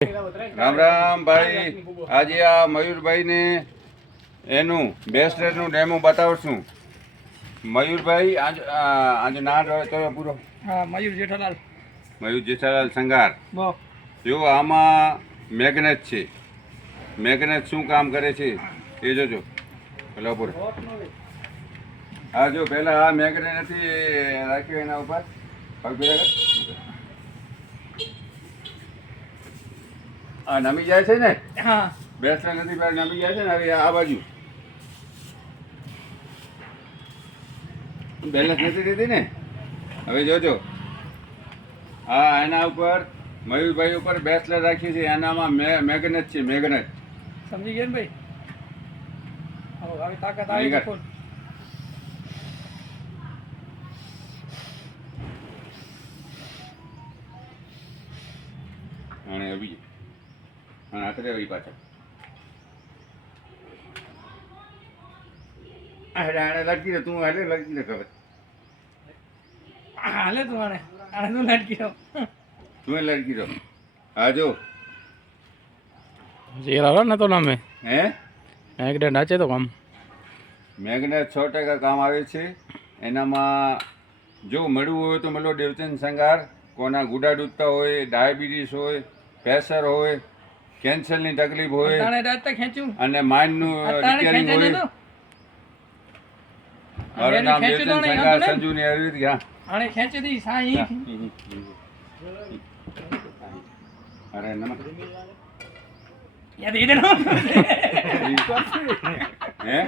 રામ રામ ભાઈ, આજે આ મયુરભાઈ ને એનું બેસ્ટનું ડેમો બતાવશું. મયુરભાઈ આજે ના તો પૂરો. હા, મયુર જેઠાલાલ. મયુર જેઠાલાલ સંઘાર. બો જો આમાં મેગ્નેટ છે. મેગ્નેટ શું કામ કરે છે એ જોજો. પેલા ઉપર હા, જો પહેલા આ મેગ્નેટ નથી રાખ્યું એના ઉપર પગ આ નમી જાય છે ને. હા, બેસલા નથી પેલા નમી જાય છે ને. હવે આ બાજુ બેલેન્સ નથી દેતી ને. હવે જોજો હા, એના ઉપર મયુરભાઈ ઉપર બેસલર રાખ્યું છે. એનામાં મેગ્નેટ છે. મેગ્નેટ સમજી ગયા ને ભાઈ? હવે તાકાત આવી આવી ગઈ. ફૂલ. અને આવી અને આટલે આવી પાછળ આને લટકી દે. તું હાલે લટકી દે. ખબર હાલે તું આને તું લટકી રહ્યો. તું લટકી દો. હા જો જીરા ને તો નામે હે મેગ્નેટ નાચે તો કામ મેગ્નેટ 100% કામ આવે છે. એનામાં જો મળવું હોય તો મળો. દેવચંદ સંઘાર. કોના ગુડા દૂધતા હોય, ડાયાબિટીસ હોય, પ્રેશર હોય, કેન્સરની તકલીફ હોય તાણે રાત તક ખેંચ્યું અને માઇન્ડનું તાણે રિપેરિંગ ખેંચે હોય. ને તો મારું નામ ખેંચી દેવચંદ લો ને, સંઘાર, હતું ને? સંજુની આયુર્વેદ. હા આણે ખેંચી દી સાઈ. અરે નમસ્તે. યાદ એ દેનો હે